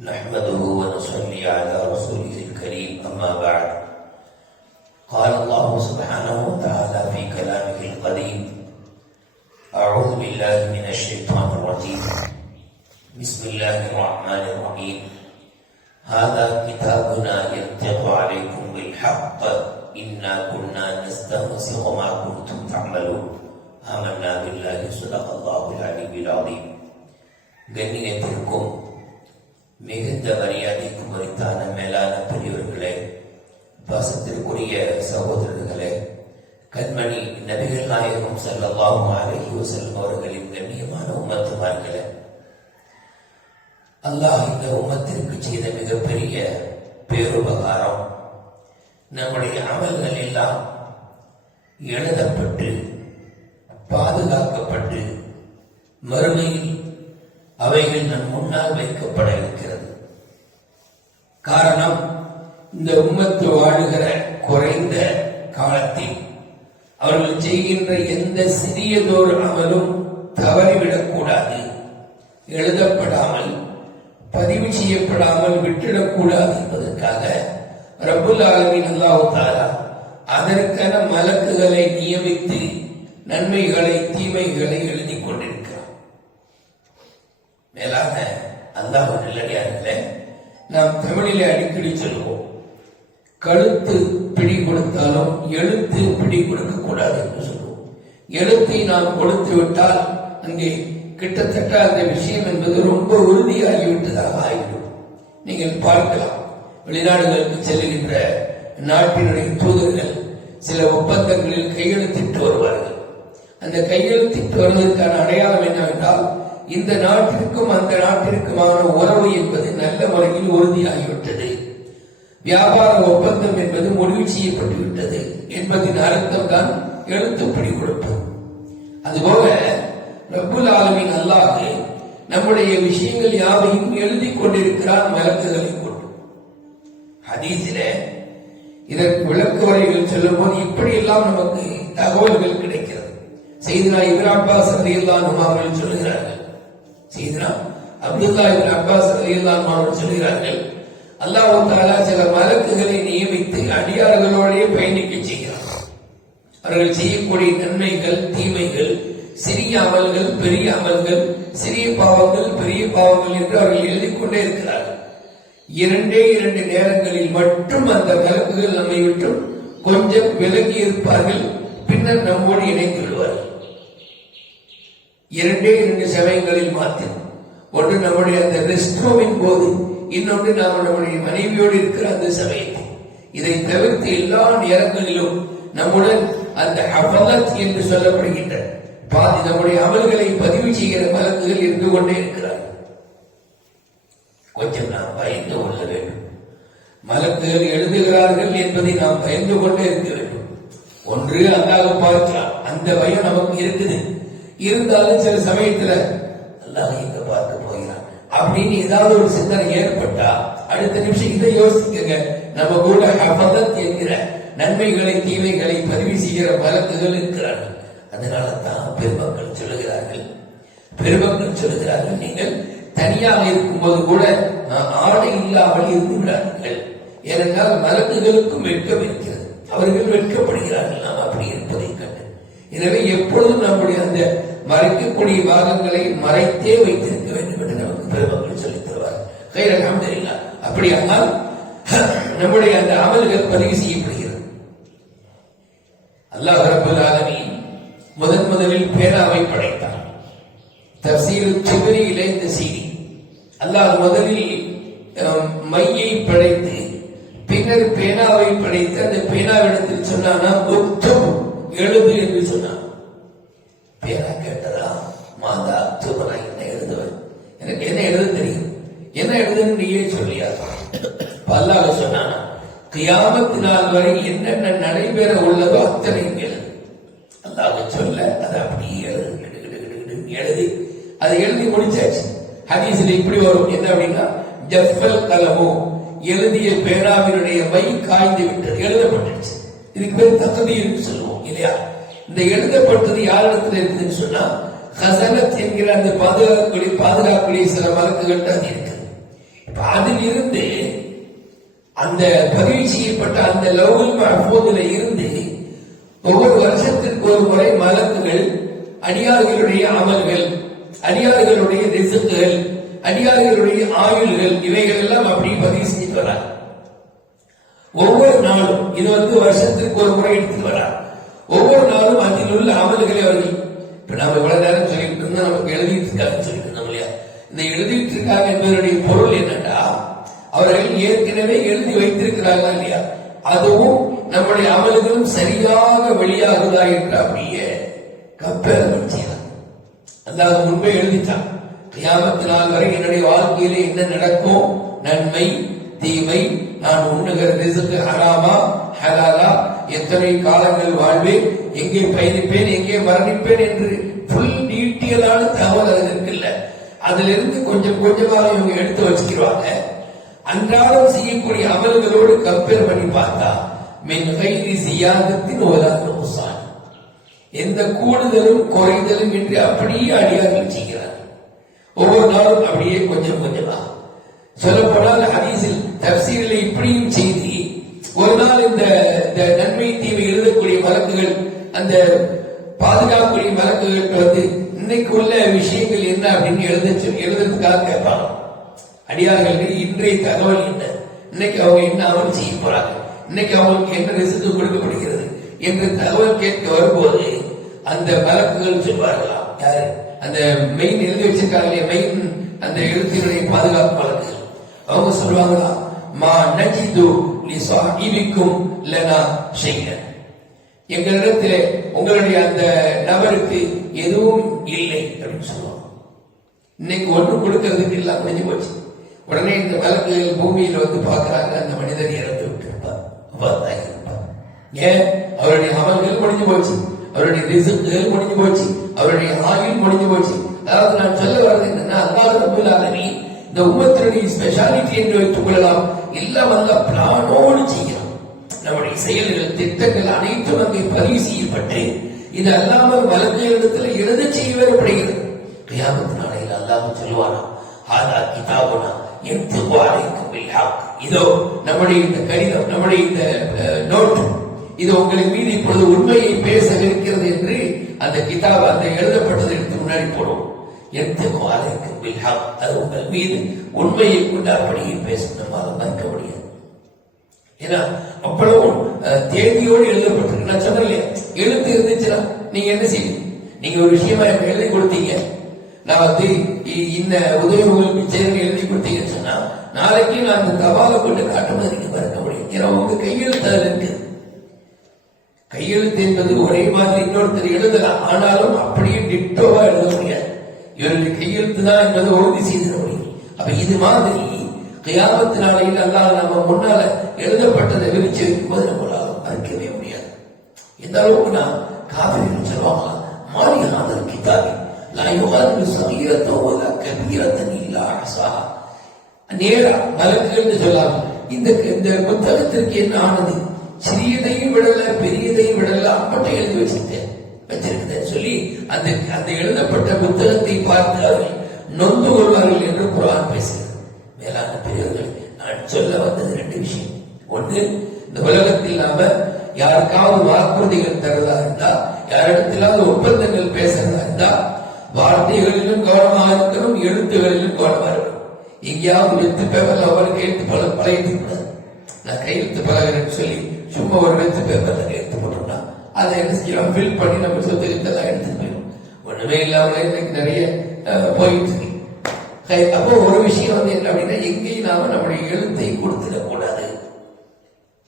نحمده ونصلي على رسوله الكريم أما بعد قال الله سبحانه وتعالى في كلامه القديم أعوذ بالله من الشيطان الرجيم بسم الله الرحمن الرحيم هذا كتابنا ينطق عليكم بالحق إنا كنا نستهزئ ما كنتم تعملون آمنا بالله صدق الله العلي العظيم கண்ணியத்திற்கும் மிகுந்த மரியாதைக்கு உரித்தான மேலான பெரியவர்களே பாசத்திற்குரிய சகோதரர்களே கண்மணி நபிகள் நாயகம் ஸல்லல்லாஹு அலைஹி செல்லும் அவர்களின் கண்ணியமான உமத்துமார்களே அல்லாஹ் இந்த உமத்திற்கு செய்த மிகப்பெரிய பேருபகாரம் நம்முடைய அமல்கள் எல்லாம் எழுதப்பட்டு பாதுகாக்கப்பட்டு மறுமையில் அவைகள் நம் முன்னால் வைக்கப்பட இருக்கிறது. காரணம் இந்த உம்மத்து வாழுகிற குறைந்த காலத்தில் அவர்கள் செய்கின்ற எந்த சிறியதொரு அமலும் தவறிவிடக்கூடாது எழுதப்படாமல் பதிவு செய்யப்படாமல் விட்டுடக்கூடாது என்பதற்காக ரபுல் ஆலமின் அல்லாஹ் தாலா அதற்கென மலக்குகளை நியமித்து நன்மைகளை தீமைகளை எழுதி கொண்டிருக்கிறார் மேலாக அல்லாஹ் நல்லடியார்களே நாம் தமிழிலே அடிக்கடி சொல்லுவோம் கழுத்து பிடி கொடுத்தாலும் எழுத்து பிடி கொடுக்க கூடாது என்று சொல்லுவோம். எழுத்தை நாம் கொடுத்து விட்டால் அங்கே கிட்டத்தட்ட அந்த விஷயம் என்பது ரொம்ப உறுதியாகிவிட்டதாக ஆகிவிடும். நீங்கள் பார்க்கலாம். வெளிநாடுகளுக்கு செல்லுகின்ற நாட்டினுடைய தூதர்கள் சில ஒப்பந்தங்களில் கையெழுத்திட்டு வருவார்கள். அந்த கையெழுத்திட்டு வருவதற்கான அடையாளம் என்னவென்றால் இந்த நாட்டிற்கும் அந்த நாட்டிற்குமான உறவு என்பது நல்ல முறையில் உறுதியாகிவிட்டது. வியாபார ஒப்பந்தம் என்பது முடிவு செய்யப்பட்டு விட்டது என்பதின் அர்த்தம் தான் எழுத்துப்படி கொடுப்பது. அதுபோல ரப்புல் ஆலமின் அல்லாஹ் நம்முடைய விஷயங்கள் யாவையும் எழுதி கொண்டிருக்கிறார் மலக்குகளை கொண்டு. ஹதீஸிலே இதற்கு விளக்கு வரைகள் சொல்லும் போது இப்படி எல்லாம் நமக்கு தகவல்கள் கிடைக்கிறது. செய்தினா இபின் அப்பாஸ் ரதி அவர்கள் சொல்லுகிறார்கள் செய்தினா அப்துல்லா இபின் அப்பாஸ் ரதி அவர்கள் அல்லாஹ் தாலா சில மலக்குகளை நியமித்து அடியார்களோடே பயணிக்க செய்கிறார் அவர்கள் செய்யக்கூடிய நன்மைகள் தீமைகள் சிறிய அமல்கள் பெரிய அமல்கள் சிறிய பாவங்கள் பெரிய பாவங்கள் என்று அவர்கள் எழுதிக் கொண்டே இருக்கிறார்கள். இரண்டே இரண்டு நேரங்களில் மட்டும் அந்த கலப்புகள் நம்மை விட்டு கொஞ்சம் விலகி இருப்பார்கள் பின்னர் நம்மோடு இணைந்து விடுவார்கள். இரண்டே இரண்டு சமயங்களில் மாத்திரம். ஒன்று நம்முடைய அந்த ரெஸ்ட் போது இன்னொன்று நாம் நம்முடைய மனைவியோடு இருக்கிற அந்த சமயத்தில். இதை தவிர்த்து எல்லா நேரங்களிலும் நம்முடன் அந்த ஹபலத் என்று சொல்லப்படுகின்ற பாதி நம்முடைய அமல்களை பதிவு செய்கிற மலக்குகள் இருந்து கொண்டே இருக்கிறார் கொஞ்சம் நாம் பயந்து கொள்ள வேண்டும். மலக்குகள் எழுதுகிறார்கள் என்பதை நாம் பயந்து கொண்டே இருக்க வேண்டும். ஒன்று அல்லாஹ் பார்க்கலாம் அந்த பயம் நமக்கு இருக்குது. இருந்தாலும் சில சமயத்துல அல்லாஹ் இங்க பார்க்க போகிறான். அப்படின்னு ஏதாவது ஒரு சிந்தனை ஏற்பட்டா அடுத்த நிமிஷம் இதை யோசிக்கங்க. நம்ம கூட ஹபதத் என்கிற நன்மைகளை தீமைகளை பதிவு செய்கிற வழக்குகள் இருக்கிறார்கள். அதனால தான் பெருமக்கள் சொல்லுகிறார்கள். பெருமக்கள் சொல்லுகிறார்கள் நீங்கள் தனியாக இருக்கும்போது கூட ஆடை இல்லாமல் இருந்து விடாதீர்கள். ஏனென்றால் மலக்குகளுக்கும் வெட்கம் இருக்கிறது. அவர்கள் வெட்கப்படுகிறார்கள். நாம் அப்படி இருப்பதை கண்டு. எனவே எப்பொழுதும் நம்முடைய அந்த மறைக்கக்கூடிய பாகங்களை மறைத்தே வைத்திருக்க வேண்டும் என்று நமக்கு பெருமக்கள் சொல்லித் தருவார். நாம் அஹமதுல்லா அப்படியானால் நம்முடைய அந்த அமல்கள் பதிவு செய்யப்படுகிறது. அல்லாஹ் ரபுல் ஆலமி முதன் முதலில் பேனாவை படைத்தார் தப்சீரு சிவரியிலே இந்த செய்தி. அல்லாஹ் முதலில் மையை படைத்து பின்னர் பேனாவை படைத்து அந்த பேனாவிடத்தில் சொன்னானா எழுது என்று சொன்னான். பேரா கேட்டதா மாதா துபனா என்ன எழுதுவேன் எனக்கு என்ன எழுத தெரியும்? என்ன எழுதுன்னு நீயே சொல்லியா? பல்லாக சொன்னானா நாள் வரை என்னென்ன நடைபெற உள்ளதோ அத்தனையும் எழுது. அல்லாஹ் சொல்ல அதை அப்படியே எழுது. எழுதி அதை எழுதி முடிச்சாச்சு. ஹதீஸ்ல இப்படி வரும். என்ன அப்படின்னா ஜஃபல் கலமோ. எழுதிய பேராவினுடைய மை காய்ந்து விட்டது எழுதப்பட்டுச்சு இதுக்கு பேர் தகுதின்னு சொல்லுவோம் இல்லையா? இந்த எழுதப்பட்டது யாரிடத்தில் இருக்குன்னு சொன்னா ஹசனத் என்கிற அந்த பாதுகாக்கக்கூடிய பாதுகாக்கக்கூடிய சில வழக்குகள் அது இருக்கு. இப்ப அதிலிருந்து அந்த பதிவு செய்யப்பட்ட அந்த லவுல் மஹபூதுல இருந்து ஒவ்வொரு வருஷத்திற்கு ஒரு முறை மலக்குகள் அடியார்களுடைய அமல்கள் அடியார்களுடைய ரிசுக்குகள் அடியார்களுடைய ஆயுள்கள் இவைகள் எல்லாம் அப்படி பதிவு செய்து வராங்க. ஒவ்வொரு நாளும் இது வந்து வருஷத்துக்கு ஒரு முறை எடுத்துட்டு வராங்க. ஒவ்வொரு நாளும் அதில் உள்ள அமல்களை அவர்கள். இப்ப நாம இவ்வளவு நேரம் சொல்லிட்டு இருந்தா நமக்கு எழுதிட்டு இருக்காங்க சொல்லிட்டு இல்லையா? இந்த எழுதிட்டு இருக்காங்க என்பதனுடைய பொருள் என்னன்னா அவர்கள் ஏற்கனவே எழுதி வைத்திருக்கிறார்களா இல்லையா? அதுவும் நம்முடைய அமல்களும் சரியாக வெளியாகுதா என்று அப்படியே கப்பேரம் செய்யலாம். அல்லாஹ் முன்பே எழுதிட்டான். கியாமத்து நாள் வரை என்னுடைய வாழ்க்கையில என்ன நடக்கும்? நன்மை தீமை நான் உண்ணுகிற ரிசுக்கு ஹராமா ஹலாலா எத்தனை காலங்கள் வாழ்வேன் எங்கே பயணிப்பேன் எங்கே மரணிப்பேன் என்று புல் டீட்டெயிலான தகவல் அது இருக்குல்ல அதுல இருந்து கொஞ்சம் கொஞ்சமாக இவங்க எடுத்து வச்சுக்கிறாங்க அன்றாடம் செய்யக்கூடிய அமல்களோடு கம்பேர் பண்ணி பார்த்தா மின் கைதி சியாதத்தின் ஒரு உசான். எந்த கூடுதலும் குறைதலும் என்று அப்படியே அடியார்கள் செய்கிறார் ஒவ்வொரு நாளும் அப்படியே கொஞ்சம் கொஞ்சமா. சொல்லப்போனால் ஹதீஸில் தப்சீரில் இப்படியும் ஒரு நாள் இந்த இந்த நன்மை தீமை எழுதக்கூடிய வழக்குகள் அந்த பாதுகாப்புடைய வழக்குகள் வந்து இன்னைக்கு உள்ள விஷயங்கள் என்ன அப்படின்னு எழுத எழுதுறதுக்காக கேட்பாங்க. அடியார்களுக்கு இன்றைய தகவல் என்ன? இன்னைக்கு அவங்க என்ன அமல் செய்ய போறாங்க? இன்னைக்கு அவங்களுக்கு என்ன ரிசல்ட் கொடுக்கப்படுகிறது? என்று தகவல் கேட்க வரும்போது அந்த வழக்குகள் சொல்வார்களாம் யாரு? அந்த மெயின் எழுதி வச்சிருக்காங்களே மெயின் அந்த எழுத்தினுடைய பாதுகாப்பு வழக்கு அவங்க சொல்லுவாங்களா மா நஜிது லி லனா ஷைஅன். எங்களிடத்திலே உங்களுடைய அந்த நபருக்கு எதுவும் இல்லை அப்படின்னு சொல்லுவாங்க. இன்னைக்கு ஒன்றும் கொடுக்கறதுக்கு இல்ல முடிஞ்சு போச்சு. உடனே இந்த வழக்குகள் பூமியில வந்து பார்க்கறாங்க. அந்த மனிதர் இறந்து விட்டிருப்பார். அவ்வாறுதான் இருப்பார் ஏன்? அவருடைய அமல்கள் முடிஞ்சு போச்சு. அவருடைய ரிசுக்குகள் முடிஞ்சு போச்சு. அவருடைய ஆயுள் முடிஞ்சு போச்சு. அதாவது நான் சொல்ல வர்றது என்னன்னா அல்லாத ரப்பல் இந்த உமத்தினுடைய ஸ்பெஷாலிட்டி என்று வைத்துக் கொள்ளலாம். எல்லாம் அல்ல பிளானோடு செய்யலாம் நம்முடைய செயல்கள் திட்டங்கள் அனைத்தும் அங்கே பதிவு செய்யப்பட்டு இது அல்லாமல் வழக்குகளிடத்தில் எழுத செய்ய வேறுபடுகிறது கியாமத்து நாளையில் அல்லாம சொல்லுவானா ஆதா கிதாபுனா எந்த அலைக்கும் இதோ நம்முடைய இந்த கடிதம் நம்முடைய இந்த நோட்டு இது உங்களின் மீது இப்பொழுது உண்மையை பேச இருக்கிறது என்று அந்த கிதாப் அந்த எழுதப்பட்டது எடுத்து முன்னாடி போடும் எத்தகோ அதற்கு பில்ஹக் அது உங்கள் மீது உண்மையை கொண்டு அப்படியே பேசும் நம்மால் மறுக்க முடியாது. ஏன்னா அவ்வளவும் தேதியோடு எழுதப்பட்டிருக்கு. நான் சொன்னேன் இல்லையா எழுத்து இருந்துச்சுன்னா நீங்க என்ன செய்வீங்க? நீங்க ஒரு விஷயமா எனக்கு எழுதி கொடுத்தீங்க. நான் வந்து இந்த உதவி உங்களுக்கு சேர்ந்து எழுதி கொடுத்தீங்கன்னு சொன்னா நாளைக்கு நான் அந்த தபாலை கொண்டு காட்டும்போது நீங்க மறக்க முடியும் ஏன்னா உங்க கையெழுத்து அதில் இருக்கு. கையெழுத்து என்பது ஒரே மாதிரி இன்னொருத்தர் எழுதலாம். ஆனாலும் அப்படியே இவர்கள் கையெழுத்து தான் என்பதை உறுதி செய்திட அப்ப இது மாதிரி கியாமத்து நாளையில் அல்லாஹ் நம்ம முன்னால எழுதப்பட்டதை விரிச்சு வைக்கும்போது நம்மளால மறுக்கவே முடியாது. எந்த அளவுக்கு நான் காவிரி சொல்லுவாங்க மாறி ஆதல் கிதாபி. லா சமீரத்தோ கபீரத்தன் இல்லா அசா நேரா மலக்குகள்னு சொல்லாம இந்த இந்த புத்தகத்திற்கு என்ன ஆனது? சிறியதையும் விடல பெரியதையும் விடல மட்டும் எழுதி வச்சிருக்கேன். வச்சிருக்கேன் சொல்லி அந்த அந்த எழுதப்பட்ட புத்தகத்தை பார்த்து அவர்கள் நொந்து கொள்வார்கள் என்று குரான் பேசுகிறார் மேலான பெரியவர்கள் நான் சொல்ல வந்தது ரெண்டு விஷயம். ஒன்று இந்த உலகத்தில் நாம யாருக்காவது வாக்குறுதிகள் தரதா இருந்தா யாரிடத்திலாவது ஒப்பந்தங்கள் பேசுறதா இருந்தா வார்த்தைகளிலும் கவனமாக இருக்கணும் எழுத்துகளிலும் கவனமா இருக்கணும். எங்கேயாவது வெத்து பேப்பர்ல அவருக்கு எழுத்து பல பழகிட்டு கூடாது நான் கையெழுத்து பழகிறேன்னு சொல்லி சும்மா ஒரு வெத்து பேப்பர்ல கையெழுத்து போட்டோம்னா அதை என்ன செய்யலாம் ஃபில் பண்ணி நம்ம சொத்து எழுத்தெல்லாம் எடுத்துட்டு போயிடும். ஒண்ணுமே இல்லாம இன்னைக்கு நிறைய போயிட்டு இருக்கு. அப்போ ஒரு விஷயம் வந்து என்ன அப்படின்னா எங்கேயும் நாம நம்முடைய எழுத்தை கொடுத்துடக்கூடாது.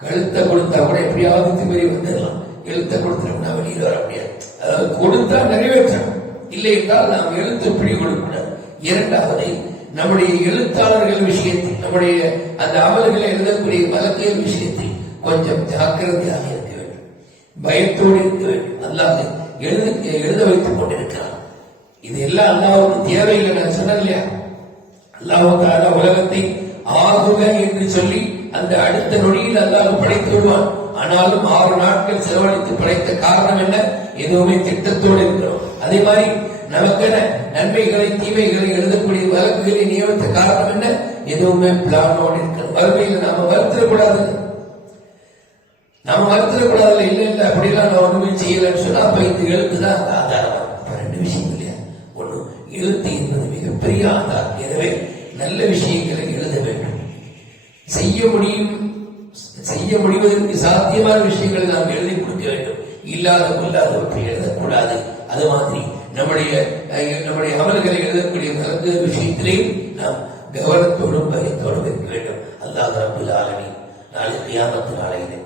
கழுத்தை கொடுத்தா கூட எப்படியாவது திமிரி வந்துடலாம். எழுத்தை கொடுத்துட்டோம்னா வெளியில் வர முடியாது. அதாவது கொடுத்தா நிறைவேற்றணும். இல்லை என்றால் நாம் எழுத்து பிடி கொடுக்கூடாது இரண்டாவது நம்முடைய எழுத்தாளர்கள் விஷயத்தில் நம்முடைய அந்த அமல்களை எழுதக்கூடிய வழக்கியல் விஷயத்தில் கொஞ்சம் ஜாக்கிரதையாக இருக்க பயத்தோடு இருக்க வேண்டும் அல்லாஹ் எழுத எழுத வைத்துக் கொண்டிருக்கிறான் இது எல்லாம் அல்லாவுக்கு தேவையில்லை நான் சொன்னேன் இல்லையா? அல்லாஹ் உலகத்தை ஆகுக என்று சொல்லி அந்த அடுத்த நொடியில் அல்லாஹ் படைத்து விடுவான். ஆனாலும் ஆறு நாட்கள் செலவழித்து படைத்த காரணம் என்ன? எதுவுமே திட்டத்தோடு இருக்கிறோம். அதே மாதிரி நமக்கென நன்மைகளை தீமைகளை எழுதக்கூடிய வழக்குகளை நியமித்த காரணம் என்ன? எதுவுமே பிளானோடு இருக்கணும் வறுமையில் நாம வருத்திடக்கூடாது நம்ம வருத்திடக்கூடாது இல்ல இல்ல அப்படிலாம் நான் ஒண்ணுமே செய்யலன்னு சொன்னா அப்ப இந்த எழுத்து தான் ஆதாரம். ரெண்டு விஷயம் இல்லையா? ஒண்ணு எழுத்து என்பது மிகப்பெரிய ஆதாரம். எனவே நல்ல விஷயங்களை எழுத வேண்டும். செய்ய முடியும் செய்ய முடிவதற்கு சாத்தியமான விஷயங்களை நாம் எழுதி கொடுக்க வேண்டும். இல்லாத கொள்ளாதவற்றை எழுதக்கூடாது. அது மாதிரி நம்முடைய நம்முடைய அமல்களை எழுதக்கூடிய நல்ல விஷயத்திலையும் நாம் கவனத்தோடும் பயத்தோடும் இருக்க வேண்டும். அல்லாஹ் ரபுல் ஆலமி நாளை கியாமத்து நாளையிலே.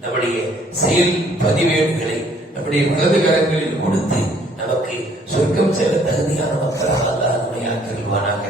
நம்முடைய செயல் பதிவேடுகளை நம்முடைய வலது கரங்களில் கொடுத்து நமக்கு சொர்க்கம் செல்ல தகுதியான மக்களாக அல்லாஹ் ஆக்கல்வானாக